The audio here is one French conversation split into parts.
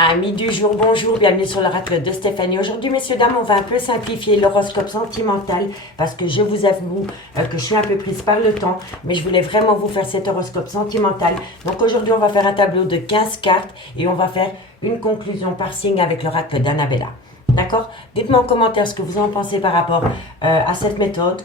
Amis du jour, bonjour, bienvenue sur l'oracle de Stéphanie. Aujourd'hui, messieurs, dames, on va un peu simplifier l'horoscope sentimental parce que je vous avoue que je suis un peu prise par le temps, mais je voulais vraiment vous faire cet horoscope sentimental. Donc aujourd'hui, on va faire un tableau de 15 cartes et on va faire une conclusion par signe avec l'oracle d'Annabella. D'accord? Dites-moi en commentaire ce que vous en pensez par rapport à cette méthode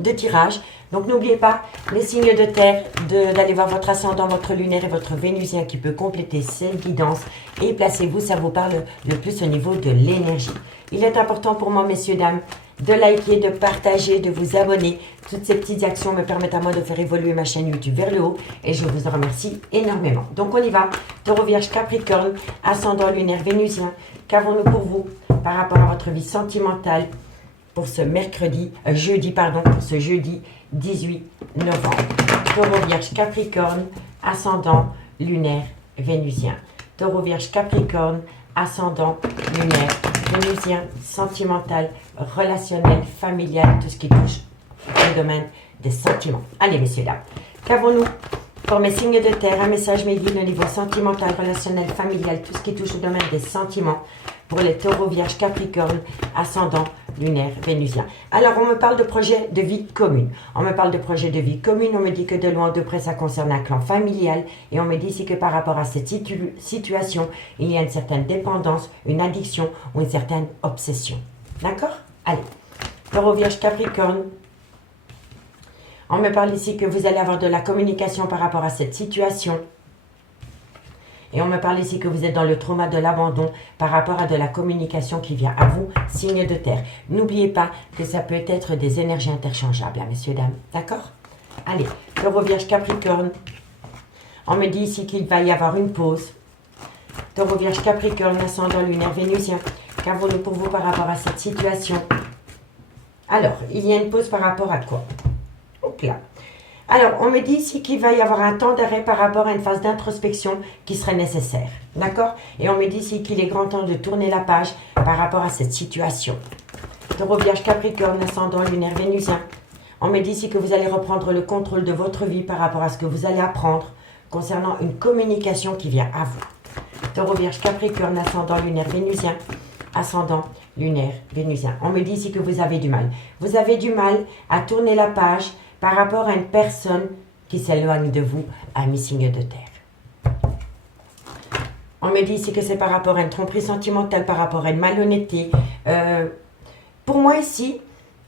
de tirage. Donc n'oubliez pas les signes de terre, d'aller voir votre ascendant, votre lunaire et votre vénusien qui peut compléter cette guidance. Et placez-vous, ça vous parle le plus au niveau de l'énergie. Il est important pour moi, messieurs, dames, de liker, de partager, de vous abonner. Toutes ces petites actions me permettent à moi de faire évoluer ma chaîne YouTube vers le haut. Et je vous en remercie énormément. Donc on y va. Taureau, Vierge, Capricorne, ascendant, lunaire, vénusien. Qu'avons-nous pour vous par rapport à votre vie sentimentale pour ce pour ce jeudi 18 novembre. Taureau, Vierge, Capricorne, ascendant, lunaire, vénusien. Taureau, Vierge, Capricorne, ascendant, lunaire, vénusien, sentimental, relationnel, familial, tout ce qui touche au domaine des sentiments. Allez, messieurs, dames, qu'avons-nous pour mes signes de terre? Un message médical au niveau sentimental, relationnel, familial, tout ce qui touche au domaine des sentiments pour les taureaux, vierges, capricorne, ascendant, lunaire, vénusien. Alors, on me parle de projet de vie commune. On me parle de projet de vie commune. On me dit que de loin ou de près, ça concerne un clan familial. Et on me dit ici que par rapport à cette situation, il y a une certaine dépendance, une addiction ou une certaine obsession. D'accord? Allez. Taureau, vierge, capricorne. On me parle ici que vous allez avoir de la communication par rapport à cette situation. Et on me parle ici que vous êtes dans le trauma de l'abandon par rapport à de la communication qui vient à vous, signe de terre. N'oubliez pas que ça peut être des énergies interchangeables, hein, messieurs, dames. D'accord? Allez, Taureau, Vierge, Capricorne. On me dit ici qu'il va y avoir une pause. Taureau, Vierge, Capricorne, ascendant, lunaire, vénusien. Qu'avons-nous pour vous par rapport à cette situation? Alors, il y a une pause par rapport à quoi? Hop là. Alors, on me dit ici qu'il va y avoir un temps d'arrêt par rapport à une phase d'introspection qui serait nécessaire. D'accord? Et on me dit ici qu'il est grand temps de tourner la page par rapport à cette situation. Taureau, Vierge, Capricorne, ascendant, lunaire, vénusien. On me dit ici que vous allez reprendre le contrôle de votre vie par rapport à ce que vous allez apprendre concernant une communication qui vient à vous. Taureau, Vierge, Capricorne, ascendant, lunaire, vénusien. Ascendant, lunaire, vénusien. On me dit ici que vous avez du mal. Vous avez du mal à tourner la page par rapport à une personne qui s'éloigne de vous, ami signe de terre. On me dit ici que c'est par rapport à une tromperie sentimentale, par rapport à une malhonnêteté. Pour moi ici,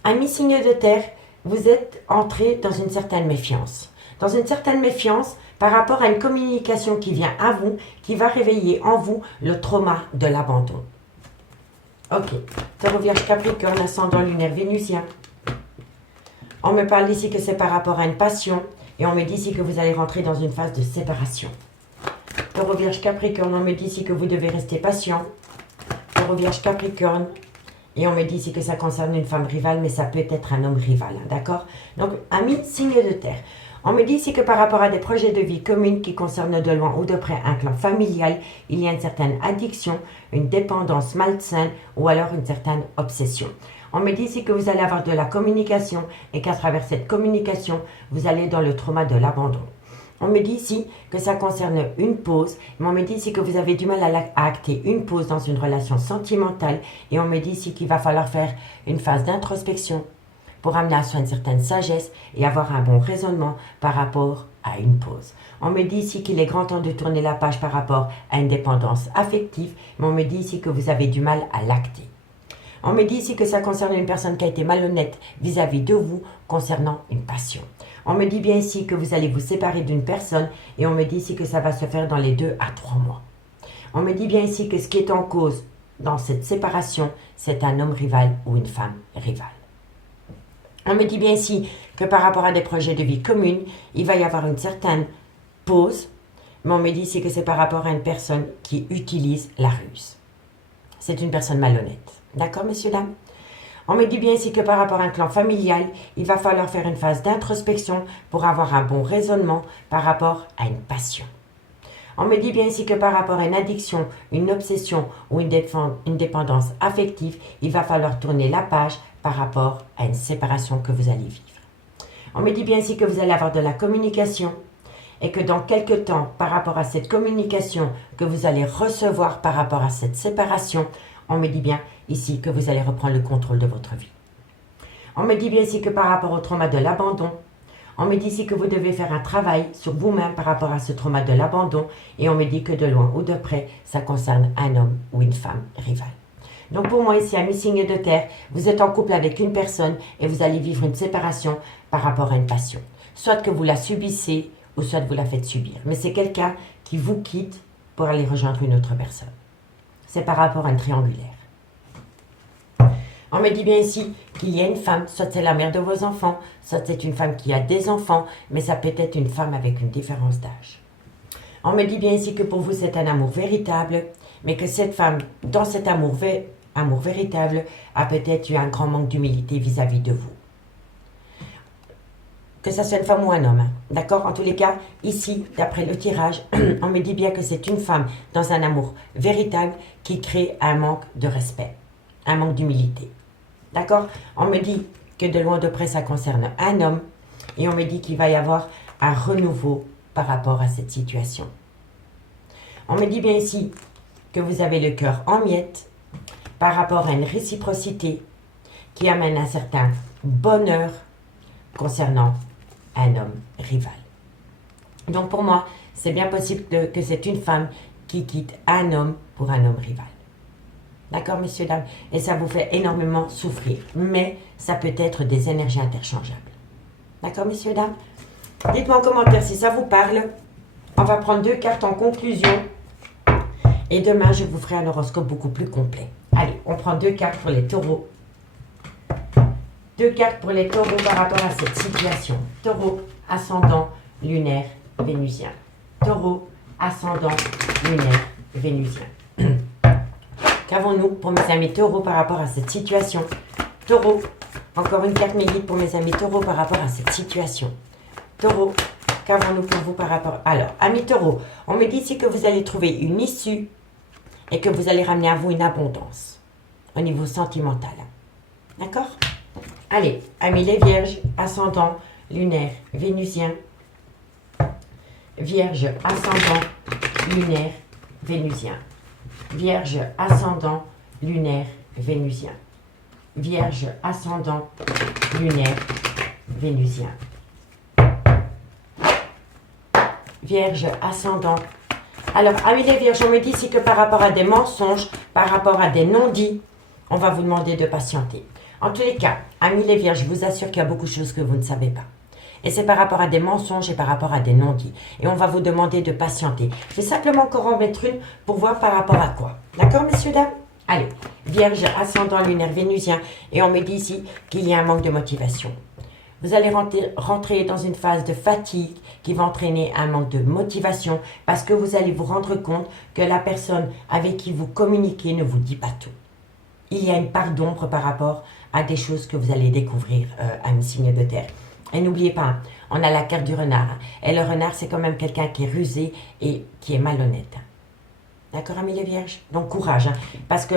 ami signe de terre, vous êtes entré dans une certaine méfiance. Dans une certaine méfiance par rapport à une communication qui vient à vous, qui va réveiller en vous le trauma de l'abandon. Ok, Taureau, Vierge, Capricorne, ascendant, lunaire, vénusien. On me parle ici que c'est par rapport à une passion. Et on me dit ici que vous allez rentrer dans une phase de séparation. Taureau, Vierge, Capricorne. On me dit ici que vous devez rester patient. Taureau, Vierge, Capricorne. Et on me dit ici que ça concerne une femme rivale, mais ça peut être un homme rival. Hein, d'accord? Donc, ami, signe de terre. On me dit ici que par rapport à des projets de vie communes qui concernent de loin ou de près un clan familial, il y a une certaine addiction, une dépendance malsaine ou alors une certaine obsession. On me dit ici que vous allez avoir de la communication et qu'à travers cette communication, vous allez dans le trauma de l'abandon. On me dit ici que ça concerne une pause, mais on me dit ici que vous avez du mal à acter une pause dans une relation sentimentale et on me dit ici qu'il va falloir faire une phase d'introspection pour amener à soi une certaine sagesse et avoir un bon raisonnement par rapport à une pause. On me dit ici qu'il est grand temps de tourner la page par rapport à une dépendance affective, mais on me dit ici que vous avez du mal à l'acter. On me dit ici que ça concerne une personne qui a été malhonnête vis-à-vis de vous concernant une passion. On me dit bien ici que vous allez vous séparer d'une personne et on me dit ici que ça va se faire dans les 2 à 3 mois. On me dit bien ici que ce qui est en cause dans cette séparation, c'est un homme rival ou une femme rivale. On me dit bien ici que par rapport à des projets de vie communes, il va y avoir une certaine pause, mais on me dit ici que c'est par rapport à une personne qui utilise la ruse. C'est une personne malhonnête. D'accord, messieurs, dames? On me dit bien ici que par rapport à un clan familial, il va falloir faire une phase d'introspection pour avoir un bon raisonnement par rapport à une passion. On me dit bien ici que par rapport à une addiction, une obsession ou une dépendance affective, il va falloir tourner la page par rapport à une séparation que vous allez vivre. On me dit bien ici que vous allez avoir de la communication et que dans quelques temps, par rapport à cette communication que vous allez recevoir par rapport à cette séparation, on me dit bien ici que vous allez reprendre le contrôle de votre vie. On me dit bien ici que par rapport au trauma de l'abandon, on me dit ici que vous devez faire un travail sur vous-même par rapport à ce trauma de l'abandon, et on me dit que de loin ou de près, ça concerne un homme ou une femme rivale. Donc pour moi ici, amis signes de terre, vous êtes en couple avec une personne et vous allez vivre une séparation par rapport à une passion. Soit que vous la subissez ou soit vous la faites subir. Mais c'est quelqu'un qui vous quitte pour aller rejoindre une autre personne. C'est par rapport à une triangulaire. On me dit bien ici qu'il y a une femme, soit c'est la mère de vos enfants, soit c'est une femme qui a des enfants, mais ça peut être une femme avec une différence d'âge. On me dit bien ici que pour vous c'est un amour véritable, mais que cette femme, dans cet amour véritable, a peut-être eu un grand manque d'humilité vis-à-vis de vous. Que ça soit une femme ou un homme, hein. D'accord? En tous les cas, ici, d'après le tirage, on me dit bien que c'est une femme dans un amour véritable qui crée un manque de respect, un manque d'humilité. D'accord? On me dit que de loin de près, ça concerne un homme et on me dit qu'il va y avoir un renouveau par rapport à cette situation. On me dit bien ici que vous avez le cœur en miettes par rapport à une réciprocité qui amène un certain bonheur concernant un homme rival. Donc pour moi, c'est bien possible que c'est une femme qui quitte un homme pour un homme rival. D'accord, messieurs, dames? Et ça vous fait énormément souffrir. Mais ça peut être des énergies interchangeables. D'accord, messieurs, dames? Dites-moi en commentaire si ça vous parle. On va prendre 2 cartes en conclusion. Et demain, je vous ferai un horoscope beaucoup plus complet. Allez, on prend 2 cartes pour les taureaux. 2 cartes pour les taureaux par rapport à cette situation. Taureau, ascendant, lunaire, vénusien. Taureau, ascendant, lunaire, vénusien. Qu'avons-nous pour mes amis taureaux par rapport à cette situation? Taureau, encore une carte méguide pour mes amis taureaux par rapport à cette situation. Taureau, qu'avons-nous pour vous par rapport... Alors, amis taureaux, on me dit ici que vous allez trouver une issue et que vous allez ramener à vous une abondance au niveau sentimental. D'accord? Allez, amis les vierges, ascendant, lunaire, vénusien. Vierge, ascendant, lunaire, vénusien. Vierge, ascendant, lunaire, vénusien. Vierge, ascendant, lunaire, vénusien. Vierge, ascendant. Alors, amis les vierges, on me dit ici que par rapport à des mensonges, par rapport à des non-dits, on va vous demander de patienter. En tous les cas, amis les vierges, je vous assure qu'il y a beaucoup de choses que vous ne savez pas. Et c'est par rapport à des mensonges et par rapport à des non-dits. Et on va vous demander de patienter. Je vais simplement encore en mettre une pour voir par rapport à quoi. D'accord, messieurs, dames? Allez, Vierge, ascendant, lunaire, vénusien. Et on me dit ici qu'il y a un manque de motivation. Vous allez rentrer dans une phase de fatigue qui va entraîner un manque de motivation parce que vous allez vous rendre compte que la personne avec qui vous communiquez ne vous dit pas tout. Il y a une part d'ombre par rapport à des choses que vous allez découvrir, amis signes de terre. Et n'oubliez pas, on a la carte du renard. Et le renard, c'est quand même quelqu'un qui est rusé et qui est malhonnête. D'accord, amis les vierges? Donc, courage. Parce que,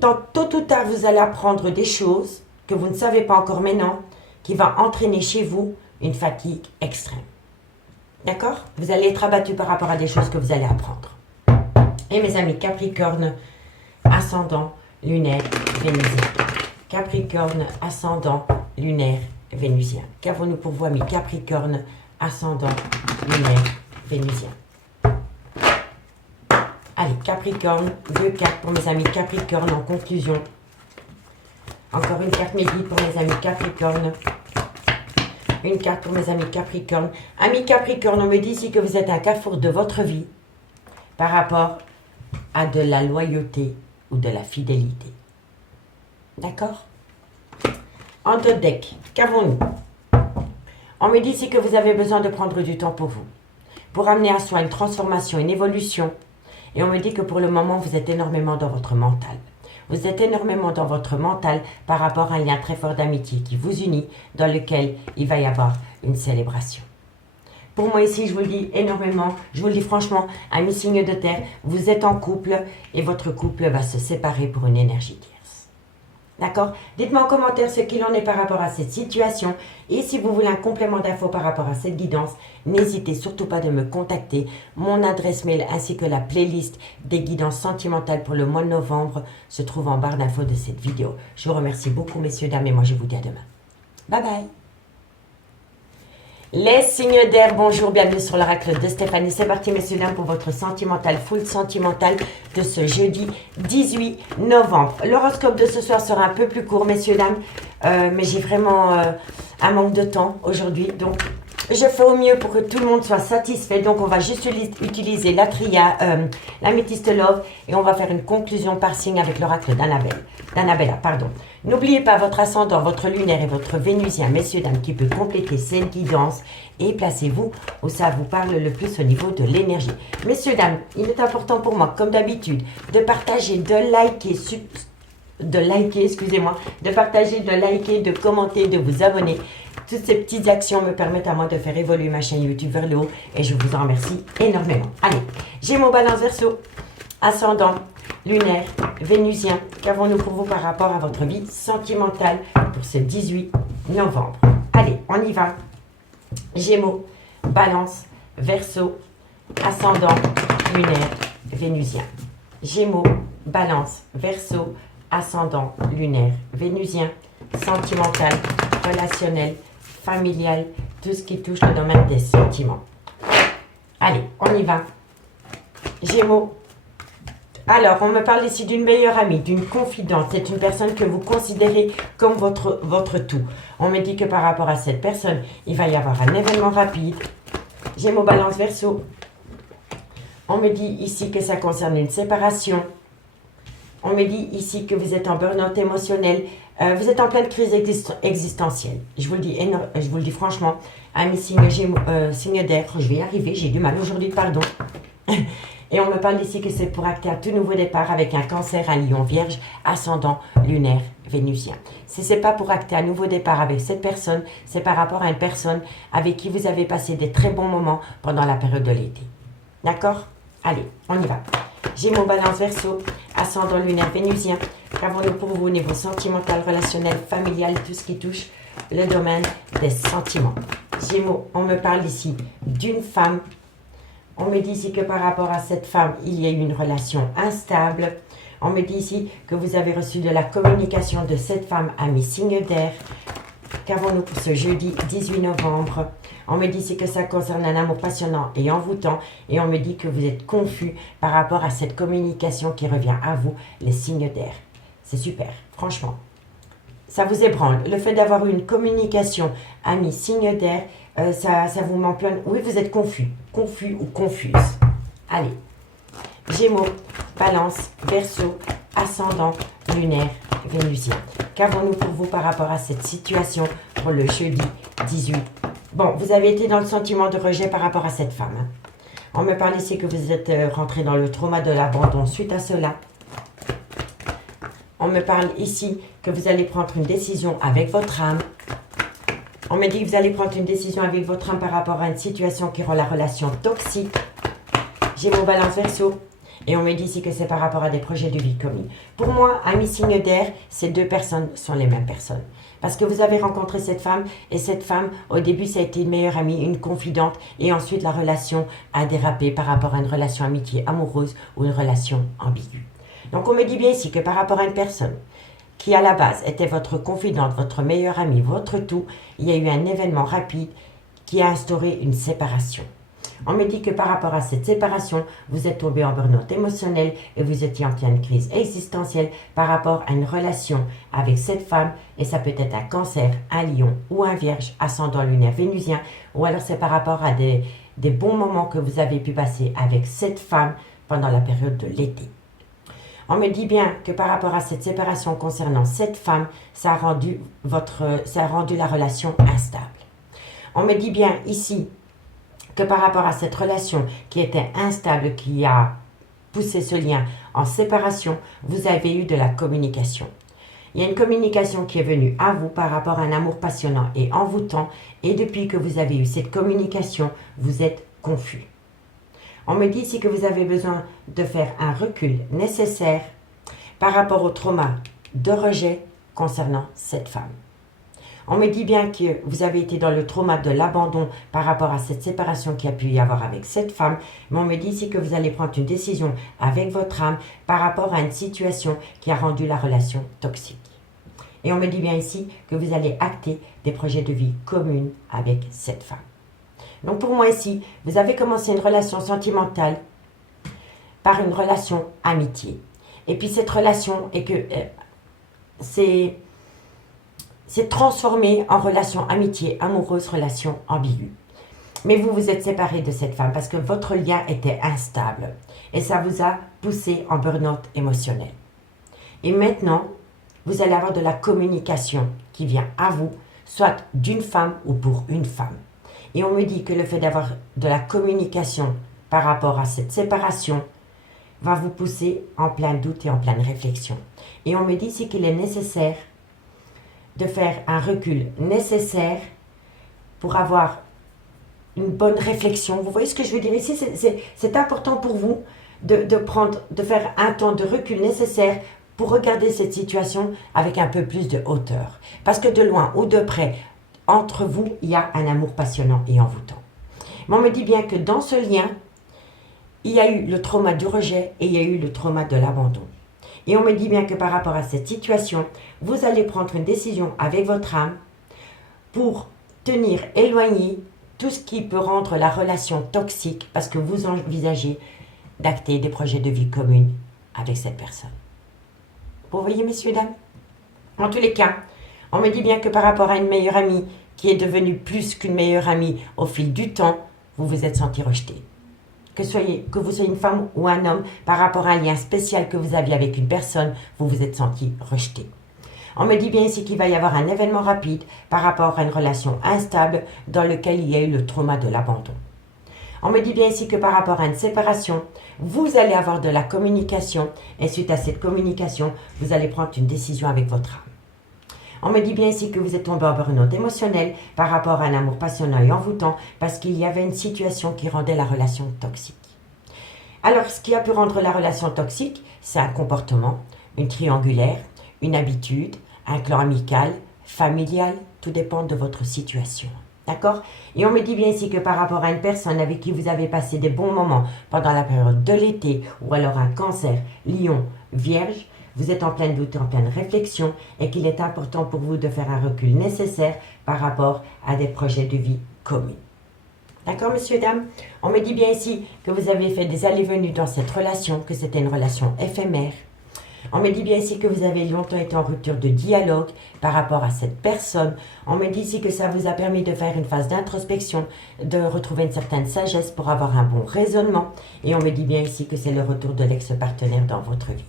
tôt ou tard, vous allez apprendre des choses que vous ne savez pas encore maintenant, qui va entraîner chez vous une fatigue extrême. D'accord? Vous allez être abattu par rapport à des choses que vous allez apprendre. Et mes amis, Capricorne, ascendant, lunaire, vénusien. Capricorne, ascendant, lunaire, vénusien. Qu'avons-nous pour vous, amis Capricorne, ascendant, lunaire, vénusien? Allez, Capricorne, 2 cartes pour mes amis Capricorne en conclusion. Encore une carte méguide pour mes amis Capricorne. Une carte pour mes amis Capricorne. Amis Capricorne, on me dit ici que vous êtes un carrefour de votre vie par rapport à de la loyauté ou de la fidélité. D'accord? En deux decks, qu'avons-nous? On me dit ici que vous avez besoin de prendre du temps pour vous, pour amener à soi une transformation, une évolution. Et on me dit que pour le moment, vous êtes énormément dans votre mental. Vous êtes énormément dans votre mental par rapport à un lien très fort d'amitié qui vous unit, dans lequel il va y avoir une célébration. Pour moi ici, je vous le dis énormément, je vous le dis franchement, amis signes de terre, vous êtes en couple et votre couple va se séparer pour une énergie tierce. D'accord? Dites-moi en commentaire ce qu'il en est par rapport à cette situation. Et si vous voulez un complément d'infos par rapport à cette guidance, n'hésitez surtout pas de me contacter. Mon adresse mail ainsi que la playlist des guidances sentimentales pour le mois de novembre se trouve en barre d'infos de cette vidéo. Je vous remercie beaucoup, messieurs, dames, et moi je vous dis à demain. Bye bye! Les signes d'air, bonjour, bienvenue sur l'oracle de Stéphanie. C'est parti, messieurs, dames, pour votre sentimental, full sentimental de ce jeudi 18 novembre. L'horoscope de ce soir sera un peu plus court, messieurs, dames, mais j'ai vraiment un manque de temps aujourd'hui. Donc, je fais au mieux pour que tout le monde soit satisfait. Donc, on va juste utiliser la l'améthyste love et on va faire une conclusion par signe avec l'oracle d'Annabella, pardon. N'oubliez pas votre ascendant, votre lunaire et votre vénusien, messieurs, dames, qui peut compléter cette guidance. Et placez-vous où ça vous parle le plus au niveau de l'énergie. Messieurs, dames, il est important pour moi, comme d'habitude, de partager, de liker, de commenter, de vous abonner. Toutes ces petites actions me permettent à moi de faire évoluer ma chaîne YouTube vers le haut et je vous en remercie énormément. Allez, Gémeaux, Balance, Verseau, ascendant, lunaire, vénusien. Qu'avons-nous pour vous par rapport à votre vie sentimentale pour ce 18 novembre? Allez, on y va. Gémeaux, Balance, Verseau, ascendant, lunaire, vénusien. Gémeaux, Balance, Verseau, ascendant, lunaire, vénusien, sentimental, relationnel, familial, tout ce qui touche le domaine des sentiments. Allez, on y va. Gémeaux. Alors, on me parle ici d'une meilleure amie, d'une confidente. C'est une personne que vous considérez comme votre tout. On me dit que par rapport à cette personne, il va y avoir un événement rapide. Gémeaux, Balance, Verseau. On me dit ici que ça concerne une séparation. On me dit ici que vous êtes en burn-out émotionnel. Vous êtes en pleine crise existentielle. Je vous le dis franchement. Amis signe d'air, je vais y arriver, j'ai du mal aujourd'hui, pardon. Et on me parle ici que c'est pour acter un tout nouveau départ avec un cancer, un lion vierge, ascendant, lunaire, vénusien. Si ce n'est pas pour acter un nouveau départ avec cette personne, c'est par rapport à une personne avec qui vous avez passé des très bons moments pendant la période de l'été. D'accord? Allez, on y va. Gémeaux, Balance, Verseau, ascendant, lunaire, vénusien. Qu'avons-nous pour vous au niveau sentimental, relationnel, familial, tout ce qui touche le domaine des sentiments? Gémeaux, on me parle ici d'une femme. On me dit ici que par rapport à cette femme, il y a eu une relation instable. On me dit ici que vous avez reçu de la communication de cette femme, ami signe d'air. Qu'avons-nous pour ce jeudi 18 novembre? On me dit ici que ça concerne un amour passionnant et envoûtant. Et on me dit que vous êtes confus par rapport à cette communication qui revient à vous, les signes d'air. C'est super, franchement. Ça vous ébranle. Le fait d'avoir eu une communication, ami signe d'air, ça vous met en plein... Oui, vous êtes confus ou confuse. Allez. Gémeaux, Balance, Verseau, ascendant, lunaire, vénusien. Qu'avons-nous pour vous par rapport à cette situation pour le jeudi 18? Bon, vous avez été dans le sentiment de rejet par rapport à cette femme. Hein. On me parle ici que vous êtes rentré dans le trauma de l'abandon suite à cela. On me parle ici que vous allez prendre une décision avec votre âme. On me dit que vous allez prendre une décision avec votre âme par rapport à une situation qui rend la relation toxique. Gémeaux, Balance, Verseau. Et on me dit ici que c'est par rapport à des projets de vie commis. Pour moi, amis signe d'air, ces deux personnes sont les mêmes personnes. Parce que vous avez rencontré cette femme, et cette femme, au début, ça a été une meilleure amie, une confidente, et ensuite la relation a dérapé par rapport à une relation amitié amoureuse ou une relation ambiguë. Donc on me dit bien ici que par rapport à une personne qui à la base était votre confidente, votre meilleure amie, votre tout, il y a eu un événement rapide qui a instauré une séparation. On me dit que par rapport à cette séparation, vous êtes tombé en burn-out émotionnel et vous étiez en pleine crise existentielle par rapport à une relation avec cette femme. Et ça peut être un cancer, un lion ou un vierge, ascendant lunaire vénusien. Ou alors c'est par rapport à des bons moments que vous avez pu passer avec cette femme pendant la période de l'été. On me dit bien que par rapport à cette séparation concernant cette femme, ça a rendu la relation instable. On me dit bien ici que par rapport à cette relation qui était instable, qui a poussé ce lien en séparation, vous avez eu de la communication. Il y a une communication qui est venue à vous par rapport à un amour passionnant et envoûtant, et depuis que vous avez eu cette communication, vous êtes confus. On me dit ici que vous avez besoin de faire un recul nécessaire par rapport au trauma de rejet concernant cette femme. On me dit bien que vous avez été dans le trauma de l'abandon par rapport à cette séparation qu'il y a pu y avoir avec cette femme, mais on me dit ici que vous allez prendre une décision avec votre âme par rapport à une situation qui a rendu la relation toxique. Et on me dit bien ici que vous allez acter des projets de vie communs avec cette femme. Donc pour moi ici, vous avez commencé une relation sentimentale par une relation amitié. Et puis cette relation est que c'est transformé en relation amitié, amoureuse, relation ambiguë. Mais vous vous êtes séparé de cette femme parce que votre lien était instable. Et ça vous a poussé en burn-out émotionnel. Et maintenant, vous allez avoir de la communication qui vient à vous, soit d'une femme ou pour une femme. Et on me dit que le fait d'avoir de la communication par rapport à cette séparation va vous pousser en plein doute et en pleine réflexion. Et on me dit ici qu'il est nécessaire de faire un recul nécessaire pour avoir une bonne réflexion. Vous voyez ce que je veux dire ici? C'est important pour vous de faire un temps de recul nécessaire pour regarder cette situation avec un peu plus de hauteur. Parce que de loin ou de près, entre vous, il y a un amour passionnant et envoûtant. Mais on me dit bien que dans ce lien, il y a eu le trauma du rejet et il y a eu le trauma de l'abandon. Et on me dit bien que par rapport à cette situation, vous allez prendre une décision avec votre âme pour tenir éloigné tout ce qui peut rendre la relation toxique parce que vous envisagez d'acter des projets de vie communs avec cette personne. Vous voyez, messieurs, dames? En tous les cas, on me dit bien que par rapport à une meilleure amie qui est devenue plus qu'une meilleure amie au fil du temps, vous vous êtes senti rejeté. Que vous soyez une femme ou un homme, par rapport à un lien spécial que vous aviez avec une personne, vous vous êtes senti rejeté. On me dit bien ici qu'il va y avoir un événement rapide par rapport à une relation instable dans lequel il y a eu le trauma de l'abandon. On me dit bien ici que par rapport à une séparation, vous allez avoir de la communication et suite à cette communication, vous allez prendre une décision avec votre âme. On me dit bien ici que vous êtes tombé en burn-out émotionnel par rapport à un amour passionnant et envoûtant parce qu'il y avait une situation qui rendait la relation toxique. Alors, ce qui a pu rendre la relation toxique, c'est un comportement, une triangulaire, une habitude, un clan amical, familial, tout dépend de votre situation. D'accord? Et on me dit bien ici que par rapport à une personne avec qui vous avez passé des bons moments pendant la période de l'été ou alors un cancer, lion, vierge, vous êtes en pleine doute, en pleine réflexion et qu'il est important pour vous de faire un recul nécessaire par rapport à des projets de vie communs. D'accord, messieurs, dames? On me dit bien ici que vous avez fait des allées-venues dans cette relation, que c'était une relation éphémère. On me dit bien ici que vous avez longtemps été en rupture de dialogue par rapport à cette personne. On me dit ici que ça vous a permis de faire une phase d'introspection, de retrouver une certaine sagesse pour avoir un bon raisonnement. Et on me dit bien ici que c'est le retour de l'ex-partenaire dans votre vie.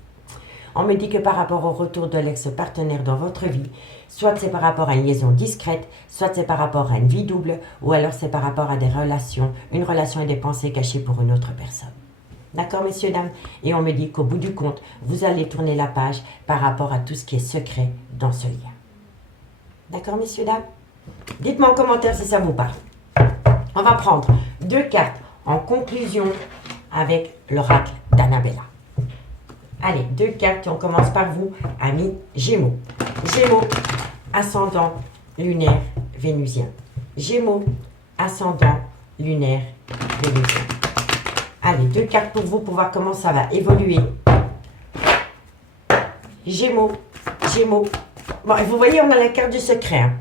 On me dit que par rapport au retour de l'ex-partenaire dans votre vie, soit c'est par rapport à une liaison discrète, soit c'est par rapport à une vie double, ou alors c'est par rapport à des relations, une relation et des pensées cachées pour une autre personne. D'accord, messieurs, dames? Et on me dit qu'au bout du compte, vous allez tourner la page par rapport à tout ce qui est secret dans ce lien. D'accord, messieurs, dames? Dites-moi en commentaire si ça vous parle. On va prendre 2 cartes en conclusion avec l'oracle d'Annabella. Allez, 2 cartes et on commence par vous, amis Gémeaux. Gémeaux, ascendant lunaire vénusien. Gémeaux, ascendant lunaire vénusien. Allez, 2 cartes pour vous pour voir comment ça va évoluer. Gémeaux, Gémeaux. Bon, vous voyez, on a la carte du secret. Hein.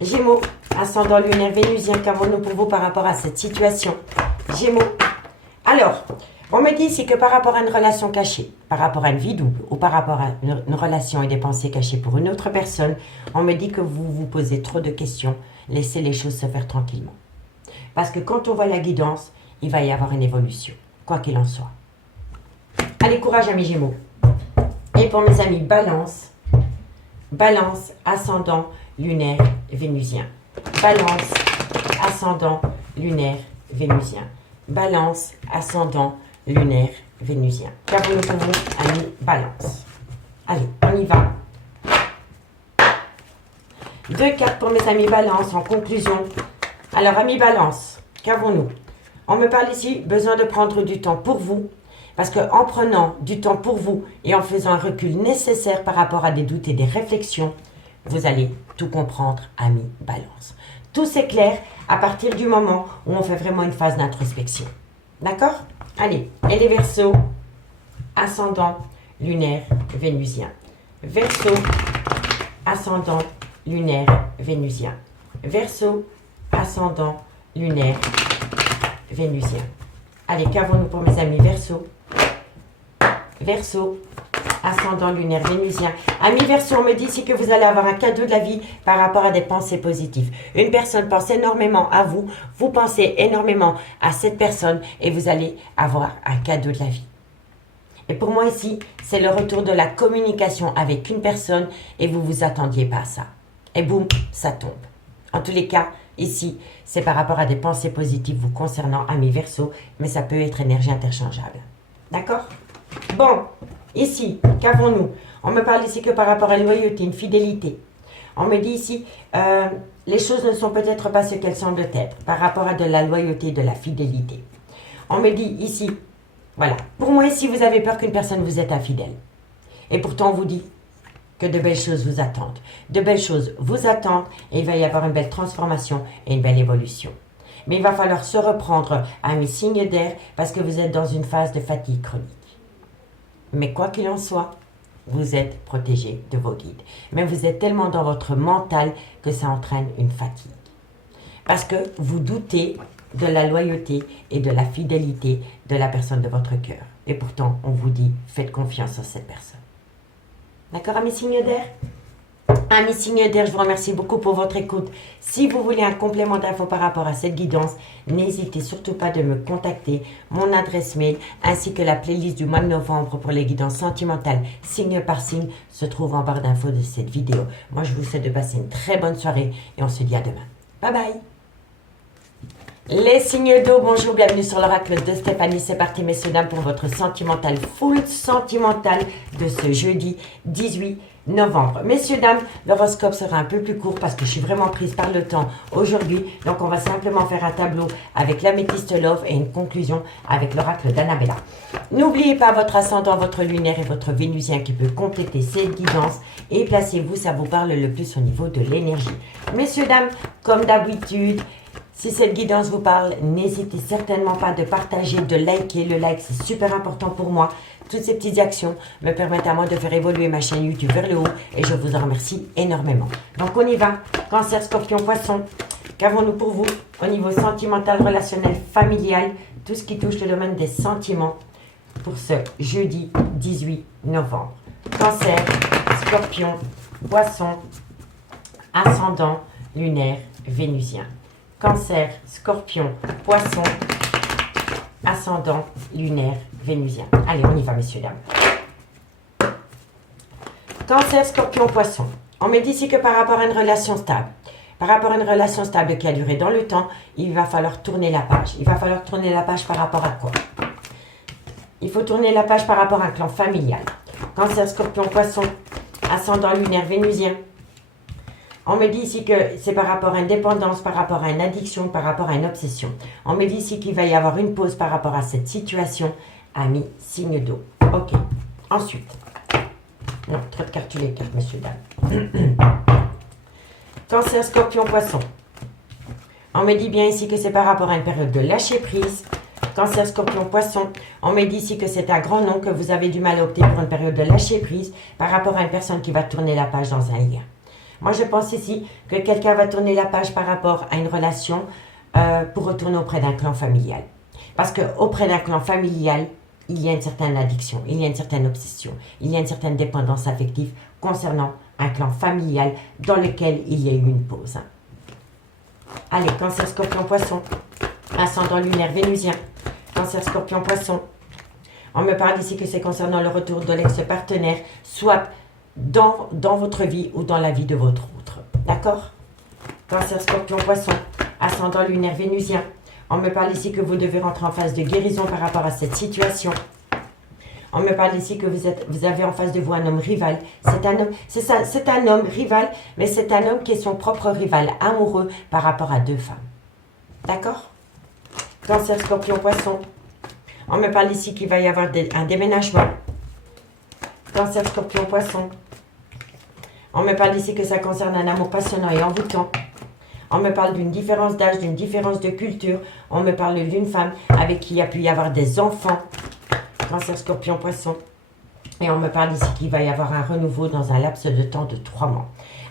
Gémeaux, ascendant lunaire vénusien, qu'avons-nous pour vous par rapport à cette situation? Gémeaux. Alors, on me dit ici que par rapport à une relation cachée, par rapport à une vie double ou par rapport à une relation et des pensées cachées pour une autre personne, on me dit que vous vous posez trop de questions. Laissez les choses se faire tranquillement. Parce que quand on voit la guidance, il va y avoir une évolution, quoi qu'il en soit. Allez, courage, amis Gémeaux. Et pour mes amis Balance, Balance, ascendant, lunaire, vénusien. Balance, ascendant, lunaire, vénusien. Balance, ascendant, lunaire, vénusien. Qu'avons-nous pour vous, amis Balance? Allez, on y va. 2 cartes pour mes amis Balance en conclusion. Alors, amis Balance, qu'avons-nous? On me parle ici, besoin de prendre du temps pour vous. Parce qu'en prenant du temps pour vous et en faisant un recul nécessaire par rapport à des doutes et des réflexions, vous allez tout comprendre, amis Balance. Tout s'éclaire à partir du moment où on fait vraiment une phase d'introspection. D'accord? Allez, et les Verseaux, ascendant, lunaire, vénusien. Verseau, ascendant, lunaire, vénusien. Verseau, ascendant, lunaire, vénusien. Allez, qu'avons-nous pour mes amis Verseau? Verseau, ascendant lunaire vénusien. Amis Verseau, on me dit ici que vous allez avoir un cadeau de la vie par rapport à des pensées positives. Une personne pense énormément à vous, vous pensez énormément à cette personne et vous allez avoir un cadeau de la vie. Et pour moi ici, c'est le retour de la communication avec une personne et vous ne vous attendiez pas à ça. Et boum, ça tombe. En tous les cas, ici, c'est par rapport à des pensées positives vous concernant, amis Verseau, mais ça peut être énergie interchangeable. D'accord? Bon, ici, qu'avons-nous? On me parle ici que par rapport à une loyauté, une fidélité. On me dit ici, les choses ne sont peut-être pas ce qu'elles semblent être par rapport à de la loyauté, de la fidélité. On me dit ici, voilà, pour moi ici, vous avez peur qu'une personne vous est infidèle. Et pourtant, on vous dit que de belles choses vous attendent. De belles choses vous attendent et il va y avoir une belle transformation et une belle évolution. Mais il va falloir se reprendre, amis signes d'air, parce que vous êtes dans une phase de fatigue chronique. Mais quoi qu'il en soit, vous êtes protégé de vos guides. Mais vous êtes tellement dans votre mental que ça entraîne une fatigue. Parce que vous doutez de la loyauté et de la fidélité de la personne de votre cœur. Et pourtant, on vous dit, faites confiance en cette personne. D'accord, amis signes d'air? Amis signes d'air, je vous remercie beaucoup pour votre écoute. Si vous voulez un complément d'infos par rapport à cette guidance, n'hésitez surtout pas de me contacter. Mon adresse mail ainsi que la playlist du mois de novembre pour les guidances sentimentales signe par signe se trouve en barre d'infos de cette vidéo. Moi, je vous souhaite de passer une très bonne soirée et on se dit à demain. Bye bye. Les signes d'eau, bonjour, bienvenue sur l'oracle de Stéphanie. C'est parti, messieurs, dames, pour votre sentimental, full sentimental de ce jeudi 18 novembre. Messieurs, dames, l'horoscope sera un peu plus court parce que je suis vraiment prise par le temps aujourd'hui. Donc, on va simplement faire un tableau avec l'améthyste love et une conclusion avec l'oracle d'Annabella. N'oubliez pas votre ascendant, votre lunaire et votre vénusien qui peut compléter cette guidance. Et placez-vous, ça vous parle le plus au niveau de l'énergie. Messieurs, dames, comme d'habitude, si cette guidance vous parle, n'hésitez certainement pas de partager, de liker. Le like, c'est super important pour moi. Toutes ces petites actions me permettent à moi de faire évoluer ma chaîne YouTube vers le haut et je vous en remercie énormément. Donc, on y va. Cancer, Scorpion, Poisson. Qu'avons-nous pour vous au niveau sentimental, relationnel, familial, tout ce qui touche le domaine des sentiments pour ce jeudi 18 novembre. Cancer, Scorpion, Poisson, ascendant, lunaire, vénusien. Cancer, Scorpion, Poisson, ascendant, lunaire, vénusien. Allez, on y va, messieurs, dames. Cancer, Scorpion, Poisson. On me dit ici que par rapport à une relation stable, par rapport à une relation stable qui a duré dans le temps, il va falloir tourner la page. Il va falloir tourner la page par rapport à quoi? Il faut tourner la page par rapport à un clan familial. Cancer, Scorpion, Poisson, ascendant, lunaire, vénusien. On me dit ici que c'est par rapport à une dépendance, par rapport à une addiction, par rapport à une obsession. On me dit ici qu'il va y avoir une pause par rapport à cette situation. Amis, signe d'eau. Ok. Ensuite. Non, trop de cartes, les cartes, messieurs, dames. Cancer, Scorpion, Poisson. On me dit bien ici que c'est par rapport à une période de lâcher prise. Cancer, Scorpion, Poisson. On me dit ici que c'est un grand nom, que vous avez du mal à opter pour une période de lâcher prise par rapport à une personne qui va tourner la page dans un lien. Moi, je pense ici que quelqu'un va tourner la page par rapport à une relation pour retourner auprès d'un clan familial. Parce qu'auprès d'un clan familial, il y a une certaine addiction, il y a une certaine obsession, il y a une certaine dépendance affective concernant un clan familial dans lequel il y a eu une pause. Allez, Cancer, Scorpion, Poisson, ascendant lunaire, vénusien. Cancer, Scorpion, Poisson. On me parle ici que c'est concernant le retour de l'ex-partenaire, soit dans votre vie ou dans la vie de votre autre. D'accord? Cancer, Scorpion, Poisson, ascendant lunaire, vénusien. On me parle ici que vous devez rentrer en phase de guérison par rapport à cette situation. On me parle ici que vous avez en face de vous un homme rival. C'est un homme, c'est un homme rival, mais c'est un homme qui est son propre rival amoureux par rapport à deux femmes. D'accord? Cancer, Scorpion, Poisson. On me parle ici qu'il va y avoir un déménagement. Cancer, Scorpion, Poisson. On me parle ici que ça concerne un amour passionnant et envoûtant. On me parle d'une différence d'âge, d'une différence de culture. On me parle d'une femme avec qui il y a pu y avoir des enfants. Cancer, Scorpion, Poisson. Et on me parle ici qu'il va y avoir un renouveau dans un laps de temps de 3 mois.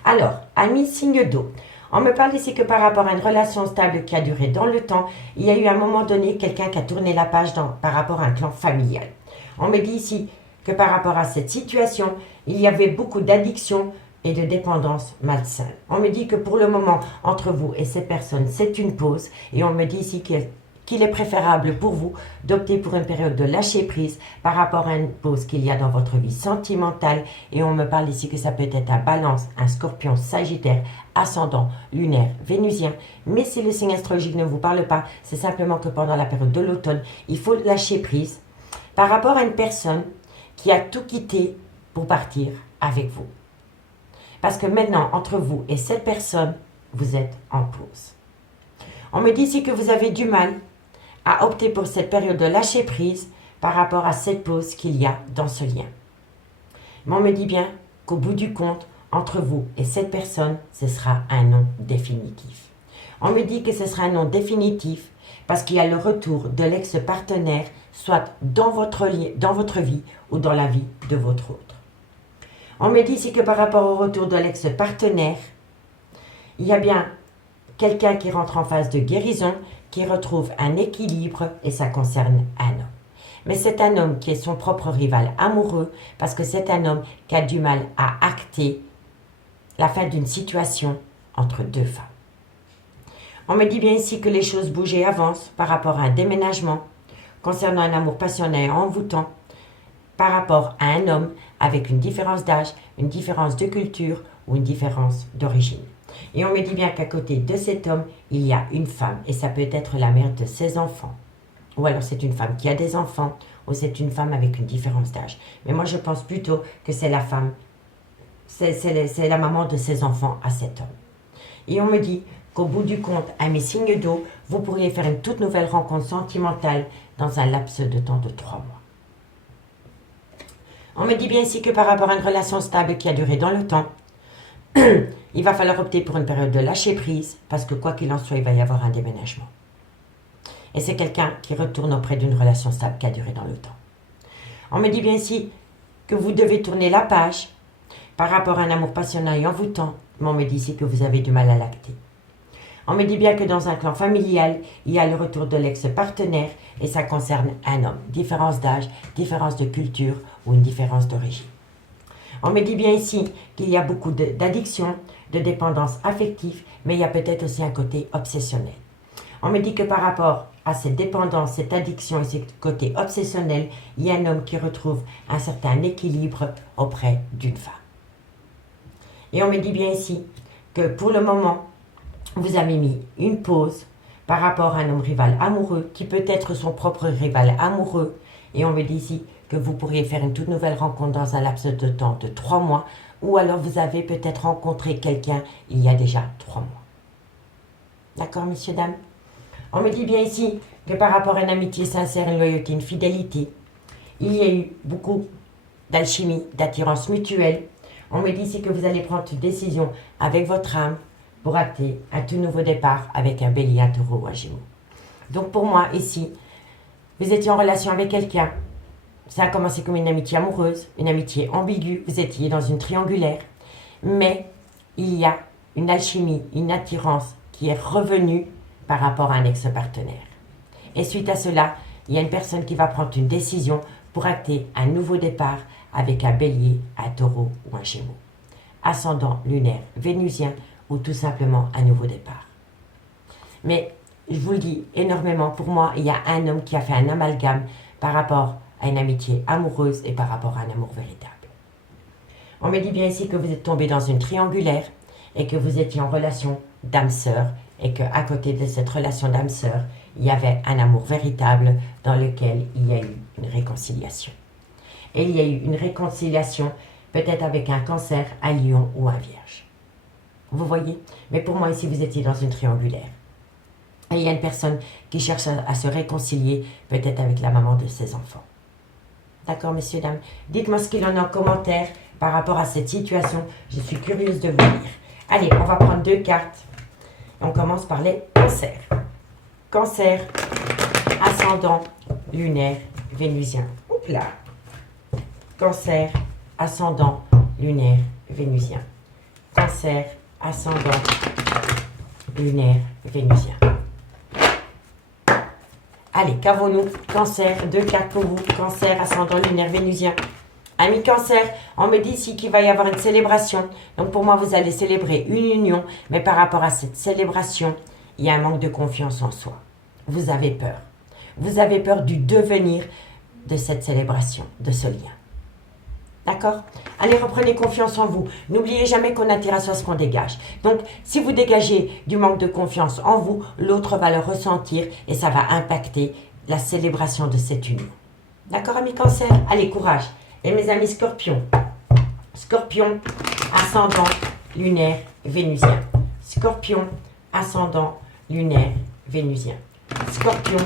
Alors, amis signe d'eau. On me parle ici que par rapport à une relation stable qui a duré dans le temps, il y a eu à un moment donné quelqu'un qui a tourné la page par rapport à un clan familial. On me dit ici que par rapport à cette situation, il y avait beaucoup d'addiction et de dépendance malsaine. On me dit que pour le moment, entre vous et ces personnes, c'est une pause. Et on me dit ici qu'il est préférable pour vous d'opter pour une période de lâcher prise par rapport à une pause qu'il y a dans votre vie sentimentale. Et on me parle ici que ça peut être un Balance, un Scorpion, Sagittaire, ascendant, lunaire, vénusien. Mais si le signe astrologique ne vous parle pas, c'est simplement que pendant la période de l'automne, il faut lâcher prise par rapport à une personne qui a tout quitté pour partir avec vous. Parce que maintenant, entre vous et cette personne, vous êtes en pause. On me dit ici que vous avez du mal à opter pour cette période de lâcher prise par rapport à cette pause qu'il y a dans ce lien. Mais on me dit bien qu'au bout du compte, entre vous et cette personne, ce sera un non définitif. On me dit que ce sera un non définitif parce qu'il y a le retour de l'ex-partenaire, soit dans votre vie ou dans la vie de votre autre. On me dit ici que par rapport au retour de l'ex-partenaire, il y a bien quelqu'un qui rentre en phase de guérison, qui retrouve un équilibre et ça concerne un homme. Mais c'est un homme qui est son propre rival amoureux parce que c'est un homme qui a du mal à acter la fin d'une situation entre deux femmes. On me dit bien ici que les choses bougent et avancent par rapport à un déménagement concernant un amour passionné et envoûtant par rapport à un homme avec une différence d'âge, une différence de culture ou une différence d'origine. Et on me dit bien qu'à côté de cet homme, il y a une femme. Et ça peut être la mère de ses enfants. Ou alors c'est une femme qui a des enfants. Ou c'est une femme avec une différence d'âge. Mais moi, je pense plutôt que c'est la femme. C'est la maman de ses enfants à cet homme. Et on me dit qu'au bout du compte, à mes signes d'eau, vous pourriez faire une toute nouvelle rencontre sentimentale dans un laps de temps de 3 mois. On me dit bien ici que par rapport à une relation stable qui a duré dans le temps, il va falloir opter pour une période de lâcher prise parce que quoi qu'il en soit, il va y avoir un déménagement. Et c'est quelqu'un qui retourne auprès d'une relation stable qui a duré dans le temps. On me dit bien ici que vous devez tourner la page par rapport à un amour passionnant et envoûtant, mais on me dit ici que vous avez du mal à l'acter. On me dit bien que dans un clan familial, il y a le retour de l'ex-partenaire et ça concerne un homme. Différence d'âge, différence de culture ou une différence d'origine. On me dit bien ici qu'il y a beaucoup d'addiction, de dépendance affective, mais il y a peut-être aussi un côté obsessionnel. On me dit que par rapport à cette dépendance, cette addiction et ce côté obsessionnel, il y a un homme qui retrouve un certain équilibre auprès d'une femme. Et on me dit bien ici que pour le moment, vous avez mis une pause par rapport à un homme rival amoureux qui peut être son propre rival amoureux. Et on me dit ici que vous pourriez faire une toute nouvelle rencontre dans un laps de temps de 3 mois. Ou alors vous avez peut-être rencontré quelqu'un il y a déjà 3 mois. D'accord, messieurs, dames? On me dit bien ici que par rapport à une amitié sincère, une loyauté, une fidélité, il y a eu beaucoup d'alchimie, d'attirance mutuelle. On me dit ici que vous allez prendre une décision avec votre âme pour acter un tout nouveau départ avec un bélier, un taureau ou un gémeaux. Donc pour moi, ici, vous étiez en relation avec quelqu'un. Ça a commencé comme une amitié amoureuse, une amitié ambiguë. Vous étiez dans une triangulaire. Mais il y a une alchimie, une attirance qui est revenue par rapport à un ex-partenaire. Et suite à cela, il y a une personne qui va prendre une décision pour acter un nouveau départ avec un bélier, un taureau ou un gémeaux. Ascendant lunaire, vénusien ou tout simplement un nouveau départ. Mais je vous le dis énormément, pour moi, il y a un homme qui a fait un amalgame par rapport à une amitié amoureuse et par rapport à un amour véritable. On me dit bien ici que vous êtes tombé dans une triangulaire et que vous étiez en relation d'âme-sœur et qu'à côté de cette relation d'âme-sœur, il y avait un amour véritable dans lequel il y a eu une réconciliation. Et il y a eu une réconciliation peut-être avec un cancer, un lion ou un vierge. Vous voyez? Mais pour moi ici, vous étiez dans une triangulaire. Et il y a une personne qui cherche à se réconcilier, peut-être avec la maman de ses enfants. D'accord, messieurs, dames? Dites-moi ce qu'il en est en commentaire par rapport à cette situation. Je suis curieuse de vous lire. Allez, on va prendre 2 cartes. On commence par les cancers. Cancer, ascendant, lunaire, vénusien. Oups là. Cancer, ascendant, lunaire, vénusien. Cancer, ascendant, lunaire, vénusien. Allez, qu'avons-nous? Cancer, 2 cartes pour vous. Cancer, ascendant, lunaire, vénusien. Ami Cancer, on me dit ici qu'il va y avoir une célébration. Donc pour moi, vous allez célébrer une union. Mais par rapport à cette célébration, il y a un manque de confiance en soi. Vous avez peur. Vous avez peur du devenir de cette célébration, de ce lien. D'accord? Allez, reprenez confiance en vous. N'oubliez jamais qu'on attire à soi ce qu'on dégage. Donc, si vous dégagez du manque de confiance en vous, l'autre va le ressentir et ça va impacter la célébration de cette union. D'accord, amis Cancer? Allez, courage. Et mes amis Scorpions. Scorpion, ascendant, lunaire, vénusien. Scorpion, ascendant, lunaire, vénusien. Scorpion,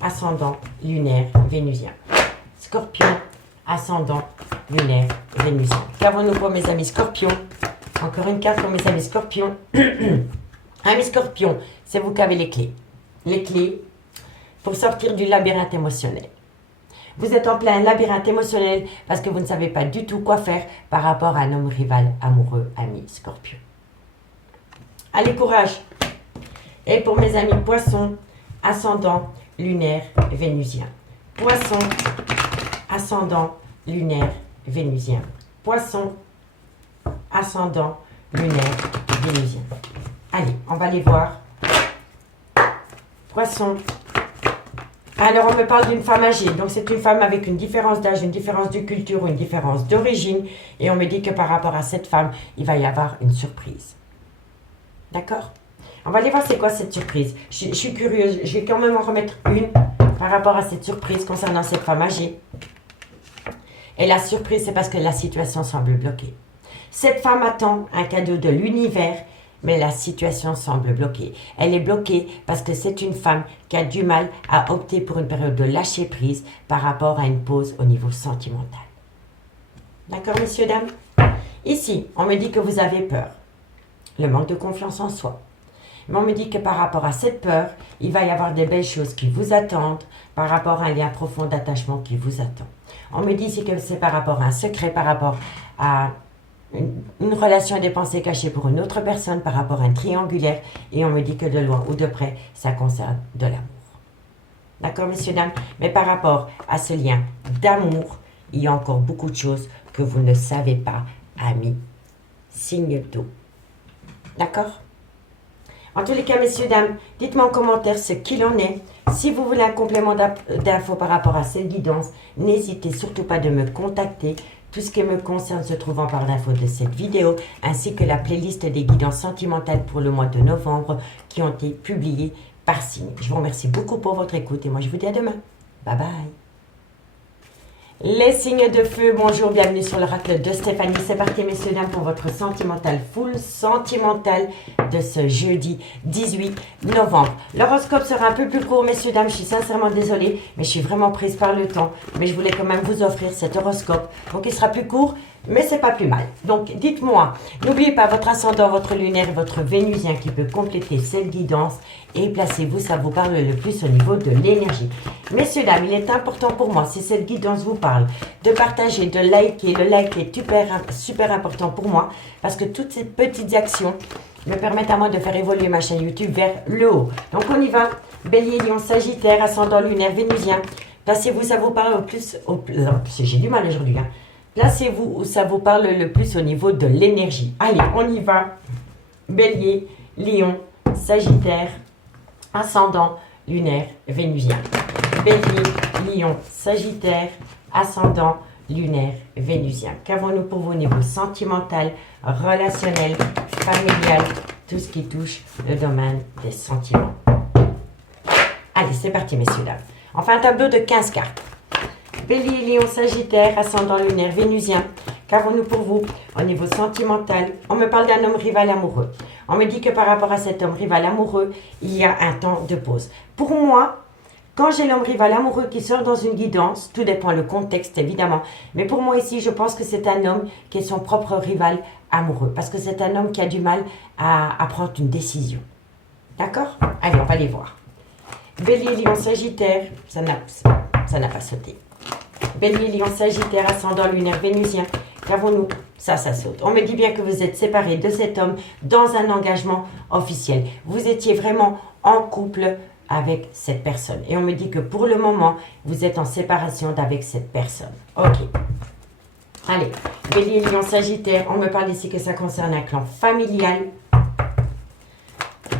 ascendant, lunaire, vénusien. Scorpion, ascendant, lunaire, vénusien. Qu'avons-nous pour mes amis Scorpions? Encore une carte pour mes amis Scorpions. Amis Scorpions, c'est vous qui avez les clés. Les clés pour sortir du labyrinthe émotionnel. Vous êtes en plein labyrinthe émotionnel parce que vous ne savez pas du tout quoi faire par rapport à un homme rival, amoureux, ami Scorpion. Allez, courage! Et pour mes amis Poissons, ascendant, lunaire, vénusien. Poisson, ascendant, lunaire, vénusien. Poisson, ascendant, lunaire, vénusien. Allez, on va les voir. Poisson. Alors, on me parle d'une femme âgée. Donc, c'est une femme avec une différence d'âge, une différence de culture, une différence d'origine. Et on me dit que par rapport à cette femme, il va y avoir une surprise. D'accord? On va aller voir c'est quoi cette surprise. Je suis curieuse. Je vais quand même en remettre une par rapport à cette surprise concernant cette femme âgée. Et la surprise, c'est parce que la situation semble bloquée. Cette femme attend un cadeau de l'univers, mais la situation semble bloquée. Elle est bloquée parce que c'est une femme qui a du mal à opter pour une période de lâcher prise par rapport à une pause au niveau sentimental. D'accord, messieurs, dames? Ici, on me dit que vous avez peur. Le manque de confiance en soi. Mais on me dit que par rapport à cette peur, il va y avoir des belles choses qui vous attendent par rapport à un lien profond d'attachement qui vous attend. On me dit ici que c'est par rapport à un secret, par rapport à une relation et des pensées cachées pour une autre personne, par rapport à un triangulaire. Et on me dit que de loin ou de près, ça concerne de l'amour. D'accord, messieurs, dames? Mais par rapport à ce lien d'amour, il y a encore beaucoup de choses que vous ne savez pas, amis. Signe d'eau. D'accord? En tous les cas, messieurs, dames, dites-moi en commentaire ce qu'il en est. Si vous voulez un complément d'infos par rapport à cette guidance, n'hésitez surtout pas de me contacter. Tout ce qui me concerne se trouve en barre d'infos de cette vidéo, ainsi que la playlist des guidances sentimentales pour le mois de novembre qui ont été publiées par signe. Je vous remercie beaucoup pour votre écoute et moi je vous dis à demain. Bye bye. Les signes de feu, bonjour, bienvenue sur l'oracle de Stéphanie. C'est parti, messieurs, dames, pour votre sentimental full sentimental de ce jeudi 18 novembre. L'horoscope sera un peu plus court, messieurs, dames, je suis sincèrement désolée, mais je suis vraiment prise par le temps. Mais je voulais quand même vous offrir cet horoscope. Donc, il sera plus court, mais c'est pas plus mal. Donc, dites-moi, n'oubliez pas votre ascendant, votre lunaire et votre vénusien qui peut compléter cette guidance. Et placez-vous, ça vous parle le plus au niveau de l'énergie. Messieurs, dames, il est important pour moi, si cette guidance vous parle, de partager, de liker. Le like est super important pour moi parce que toutes ces petites actions me permettent à moi de faire évoluer ma chaîne YouTube vers le haut. Donc, on y va. Bélier, Lion, Sagittaire, ascendant, lunaire, vénusien. Placez-vous, ça vous parle j'ai du mal aujourd'hui, hein. Placez-vous où ça vous parle le plus au niveau de l'énergie. Allez, on y va. Bélier, Lion, Sagittaire, ascendant, lunaire, vénusien. Bélier, Lion, Sagittaire, ascendant, lunaire, vénusien. Qu'avons-nous pour vous au niveau sentimental, relationnel, familial, tout ce qui touche le domaine des sentiments? Allez, c'est parti, messieurs, dames. On fait un tableau de 15 cartes. Bélier, Lion, Sagittaire, ascendant, lunaire, vénusien. Qu'avons-nous pour vous au niveau sentimental? On me parle d'un homme rival amoureux. On me dit que par rapport à cet homme rival amoureux, il y a un temps de pause. Pour moi, quand j'ai l'homme rival amoureux qui sort dans une guidance, tout dépend le contexte évidemment, mais pour moi ici, je pense que c'est un homme qui est son propre rival amoureux, parce que c'est un homme qui a du mal à prendre une décision. D'accord? Allez, on va les voir. Bélier, Lion, Sagittaire, ça n'a pas sauté. Bélier, Lion, Sagittaire, ascendant lunaire vénusien. Qu'avons-nous? Ça saute. On me dit bien que vous êtes séparés de cet homme dans un engagement officiel. Vous étiez vraiment en couple avec cette personne. Et on me dit que pour le moment, vous êtes en séparation d'avec cette personne. Ok. Allez, Bélier, Lion, Sagittaire. On me parle ici que ça concerne un clan familial.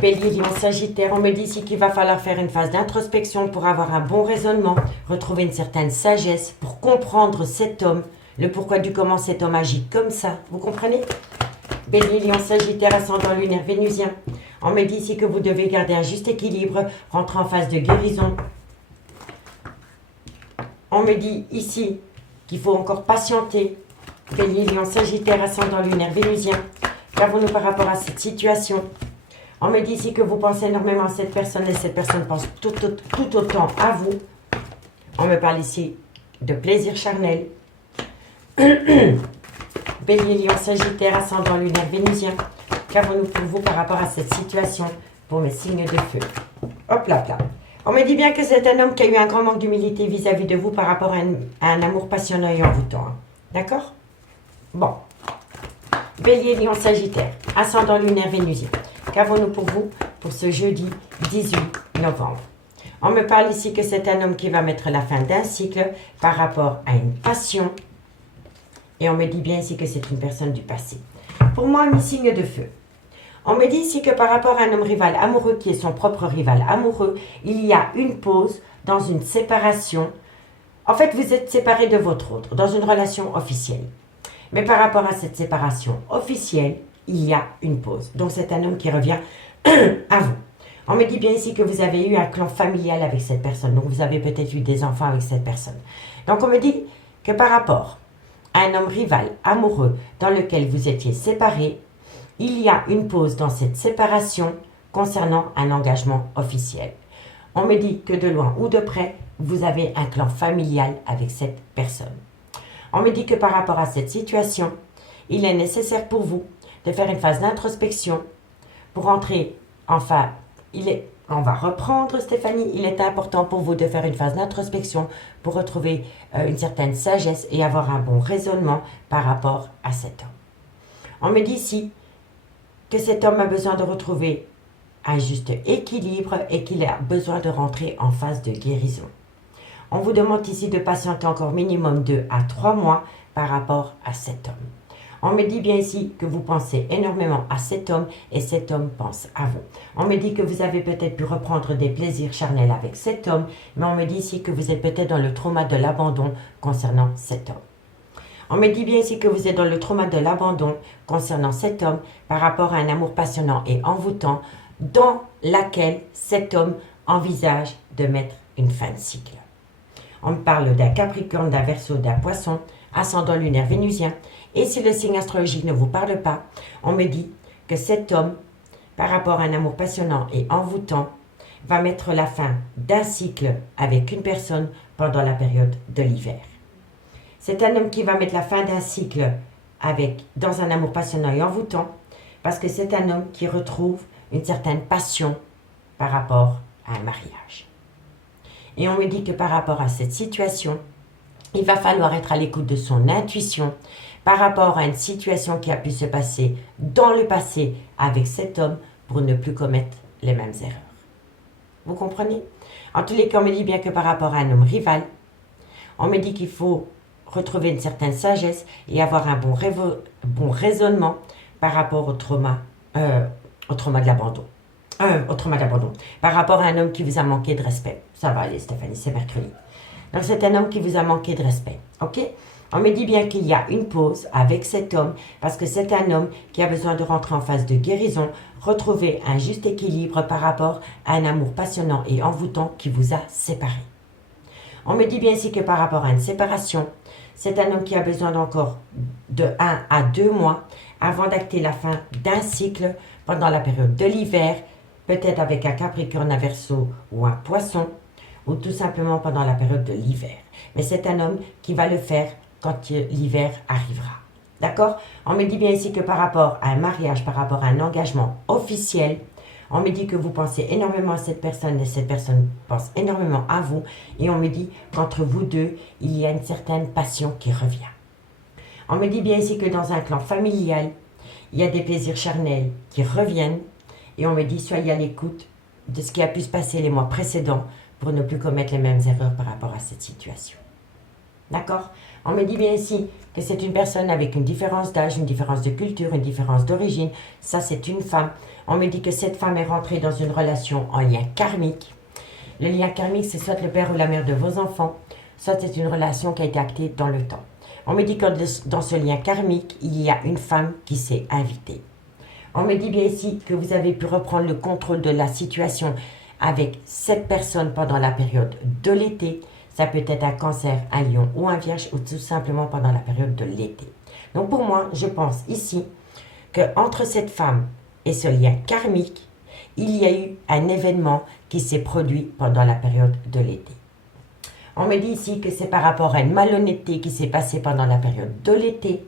Bélier, Lion, Sagittaire, on me dit ici qu'il va falloir faire une phase d'introspection pour avoir un bon raisonnement, retrouver une certaine sagesse pour comprendre cet homme, le pourquoi du comment cet homme agit comme ça. Vous comprenez? Bélier, Lion, Sagittaire, ascendant lunaire vénusien. On me dit ici que vous devez garder un juste équilibre, rentrer en phase de guérison. On me dit ici qu'il faut encore patienter. Bélier, Lion, Sagittaire, ascendant lunaire vénusien. Qu'avons-nous par rapport à cette situation? On me dit ici que vous pensez énormément à cette personne et cette personne pense tout autant à vous. On me parle ici de plaisir charnel. Bélier, Lion, Sagittaire, ascendant lunaire vénusien. Qu'avons-nous pour vous par rapport à cette situation pour mes signes de feu? Hop là, là. On me dit bien que c'est un homme qui a eu un grand manque d'humilité vis-à-vis de vous par rapport à un amour passionnant et envoûtant. D'accord? Bon. Bélier, Lion, Sagittaire, ascendant lunaire vénusien. Qu'avons-nous pour vous pour ce jeudi 18 novembre? On me parle ici que c'est un homme qui va mettre la fin d'un cycle par rapport à une passion. Et on me dit bien ici que c'est une personne du passé. Pour moi, mes signes de feu. On me dit ici que par rapport à un homme rival amoureux qui est son propre rival amoureux, il y a une pause dans une séparation. En fait, vous êtes séparés de votre autre dans une relation officielle. Mais par rapport à cette séparation officielle, il y a une pause. Donc, c'est un homme qui revient à vous. On me dit bien ici que vous avez eu un clan familial avec cette personne. Donc, vous avez peut-être eu des enfants avec cette personne. Donc, on me dit que par rapport à un homme rival, amoureux, dans lequel vous étiez séparés, il y a une pause dans cette séparation concernant un engagement officiel. On me dit que de loin ou de près, vous avez un clan familial avec cette personne. On me dit que par rapport à cette situation, il est nécessaire pour vous de faire une phase d'introspection pour entrer, enfin, on va reprendre Stéphanie, il est important pour vous de faire une phase d'introspection pour retrouver une certaine sagesse et avoir un bon raisonnement par rapport à cet homme. On me dit ici que cet homme a besoin de retrouver un juste équilibre et qu'il a besoin de rentrer en phase de guérison. On vous demande ici de patienter encore minimum 2 à 3 mois par rapport à cet homme. On me dit bien ici que vous pensez énormément à cet homme et cet homme pense à vous. On me dit que vous avez peut-être pu reprendre des plaisirs charnels avec cet homme, mais on me dit ici que vous êtes peut-être dans le trauma de l'abandon concernant cet homme. On me dit bien ici que vous êtes dans le trauma de l'abandon concernant cet homme par rapport à un amour passionnant et envoûtant dans laquelle cet homme envisage de mettre une fin de cycle. On me parle d'un Capricorne, d'un Verseau, d'un Poisson, ascendant lunaire vénusien. Et si le signe astrologique ne vous parle pas, on me dit que cet homme, par rapport à un amour passionnant et envoûtant, va mettre la fin d'un cycle avec une personne pendant la période de l'hiver. C'est un homme qui va mettre la fin d'un cycle dans un amour passionnant et envoûtant, parce que c'est un homme qui retrouve une certaine passion par rapport à un mariage. Et on me dit que par rapport à cette situation, il va falloir être à l'écoute de son intuition par rapport à une situation qui a pu se passer dans le passé avec cet homme pour ne plus commettre les mêmes erreurs. Vous comprenez? En tous les cas, on me dit bien que par rapport à un homme rival, on me dit qu'il faut retrouver une certaine sagesse et avoir un bon raisonnement par rapport au trauma de l'abandon. Au trauma d'abandon. Par rapport à un homme qui vous a manqué de respect. Ça va aller, Stéphanie, c'est mercredi. Donc, c'est un homme qui vous a manqué de respect. OK? On me dit bien qu'il y a une pause avec cet homme parce que c'est un homme qui a besoin de rentrer en phase de guérison, retrouver un juste équilibre par rapport à un amour passionnant et envoûtant qui vous a séparé. On me dit bien ici que par rapport à une séparation, c'est un homme qui a besoin d'encore de 1 à 2 mois avant d'acter la fin d'un cycle pendant la période de l'hiver, peut-être avec un Capricorne, un Verseau ou un Poisson, ou tout simplement pendant la période de l'hiver. Mais c'est un homme qui va le faire quand l'hiver arrivera. D'accord? On me dit bien ici que par rapport à un mariage, par rapport à un engagement officiel, on me dit que vous pensez énormément à cette personne et cette personne pense énormément à vous. Et on me dit qu'entre vous deux, il y a une certaine passion qui revient. On me dit bien ici que dans un clan familial, il y a des plaisirs charnels qui reviennent. Et on me dit, soyez à l'écoute de ce qui a pu se passer les mois précédents pour ne plus commettre les mêmes erreurs par rapport à cette situation. D'accord? On me dit bien ici que c'est une personne avec une différence d'âge, une différence de culture, une différence d'origine. Ça, c'est une femme. On me dit que cette femme est rentrée dans une relation en lien karmique. Le lien karmique, c'est soit le père ou la mère de vos enfants, soit c'est une relation qui a été actée dans le temps. On me dit que dans ce lien karmique, il y a une femme qui s'est invitée. On me dit bien ici que vous avez pu reprendre le contrôle de la situation avec cette personne pendant la période de l'été. Ça peut être un Cancer, un Lion ou un Vierge ou tout simplement pendant la période de l'été. Donc pour moi, je pense ici qu'entre cette femme et ce lien karmique, il y a eu un événement qui s'est produit pendant la période de l'été. On me dit ici que c'est par rapport à une malhonnêteté qui s'est passée pendant la période de l'été.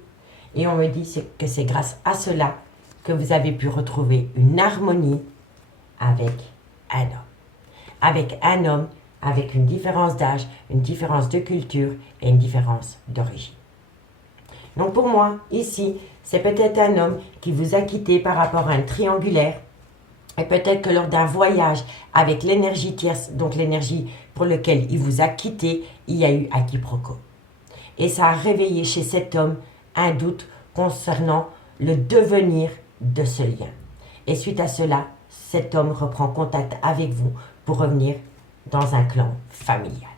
Et on me dit que c'est grâce à cela que vous avez pu retrouver une harmonie avec un homme. Avec un homme avec une différence d'âge, une différence de culture et une différence d'origine. Donc pour moi, ici, c'est peut-être un homme qui vous a quitté par rapport à un triangulaire. Et peut-être que lors d'un voyage avec l'énergie tierce, donc l'énergie pour laquelle il vous a quitté, il y a eu un quiproquo. Et ça a réveillé chez cet homme un doute concernant le devenir de ce lien. Et suite à cela, cet homme reprend contact avec vous pour revenir dans un clan familial.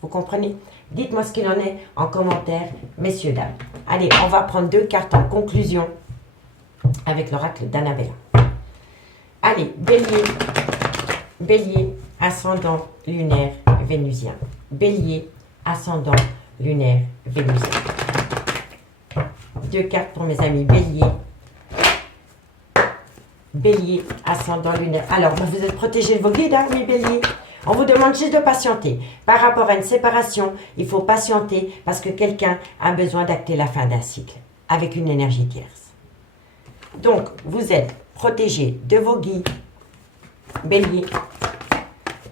Vous comprenez? Dites-moi ce qu'il en est en commentaire, messieurs, dames. Allez, on va prendre 2 cartes en conclusion avec l'oracle d'Annabella. Allez, Bélier, Bélier, ascendant lunaire vénusien. Bélier, ascendant lunaire vénusien. 2 cartes pour mes amis Bélier. Bélier, ascendant lunaire. Alors, vous êtes protégés de vos guides, hein, mes béliers. On vous demande juste de patienter. Par rapport à une séparation, il faut patienter parce que quelqu'un a besoin d'acter la fin d'un cycle avec une énergie tierce. Donc, vous êtes protégés de vos guides, Bélier.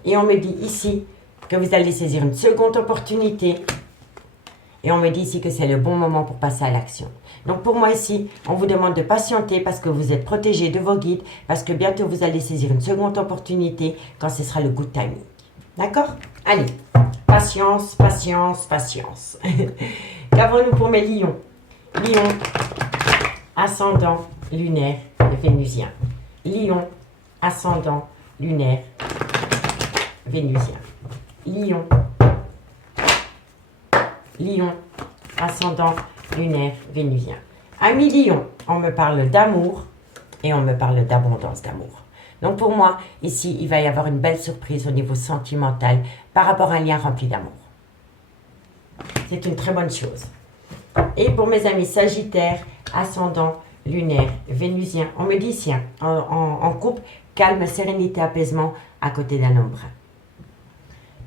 Et on me dit ici que vous allez saisir une seconde opportunité. Et on me dit ici que c'est le bon moment pour passer à l'action. Donc pour moi ici, on vous demande de patienter parce que vous êtes protégé de vos guides, parce que bientôt vous allez saisir une seconde opportunité quand ce sera le good timing. D'accord? Allez, patience, patience, patience. Qu'avons-nous pour mes lions? Lion, ascendant lunaire vénusien. Lion, ascendant lunaire vénusien. Lion, Lion, ascendant lunaire vénusien. Ami Lion, on me parle d'amour et on me parle d'abondance d'amour. Donc pour moi, ici, il va y avoir une belle surprise au niveau sentimental par rapport à un lien rempli d'amour. C'est une très bonne chose. Et pour mes amis Sagittaires, ascendant lunaire vénusien, on me dit ici, en couple, calme, sérénité, apaisement à côté d'un homme brun.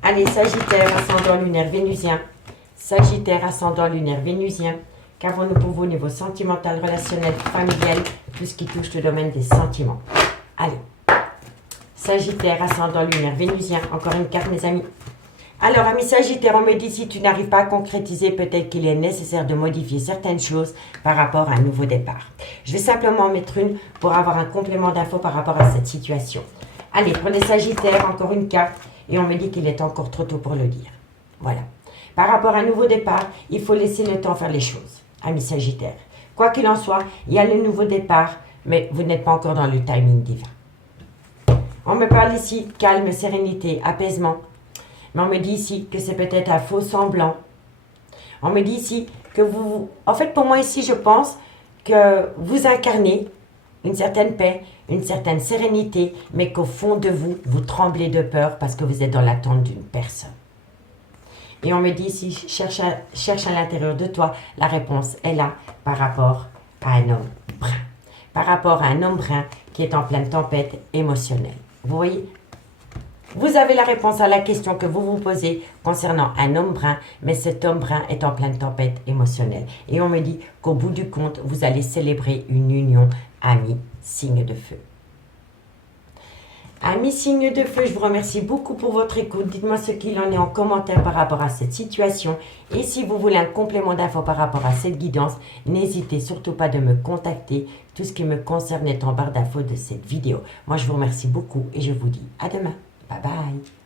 Allez, Sagittaire, ascendant lunaire vénusien. Sagittaire, ascendant lunaire vénusien. Qu'avons-nous pour vous au niveau sentimental, relationnel, familial, tout ce qui touche le domaine des sentiments? Allez. Sagittaire, ascendant lunaire vénusien. Encore une carte, mes amis. Alors, amis Sagittaire, on me dit si tu n'arrives pas à concrétiser, peut-être qu'il est nécessaire de modifier certaines choses par rapport à un nouveau départ. Je vais simplement en mettre une pour avoir un complément d'infos par rapport à cette situation. Allez, pour les Sagittaires, encore une carte. Et on me dit qu'il est encore trop tôt pour le dire. Voilà. Par rapport à un nouveau départ, il faut laisser le temps faire les choses, amis Sagittaires. Quoi qu'il en soit, il y a le nouveau départ, mais vous n'êtes pas encore dans le timing divin. On me parle ici calme, sérénité, apaisement. Mais on me dit ici que c'est peut-être un faux semblant. On me dit ici que vous... En fait, pour moi ici, je pense que vous incarnez une certaine paix, une certaine sérénité, mais qu'au fond de vous, vous tremblez de peur parce que vous êtes dans l'attente d'une personne. Et on me dit ici, cherche à l'intérieur de toi. La réponse est là par rapport à un homme brun. Par rapport à un homme brun qui est en pleine tempête émotionnelle. Vous voyez? Vous avez la réponse à la question que vous vous posez concernant un homme brun, mais cet homme brun est en pleine tempête émotionnelle. Et on me dit qu'au bout du compte, vous allez célébrer une union ami signe de feu. Amis signe de feu, je vous remercie beaucoup pour votre écoute. Dites-moi ce qu'il en est en commentaire par rapport à cette situation. Et si vous voulez un complément d'infos par rapport à cette guidance, n'hésitez surtout pas de me contacter. Tout ce qui me concerne est en barre d'infos de cette vidéo. Moi, je vous remercie beaucoup et je vous dis à demain. Bye bye.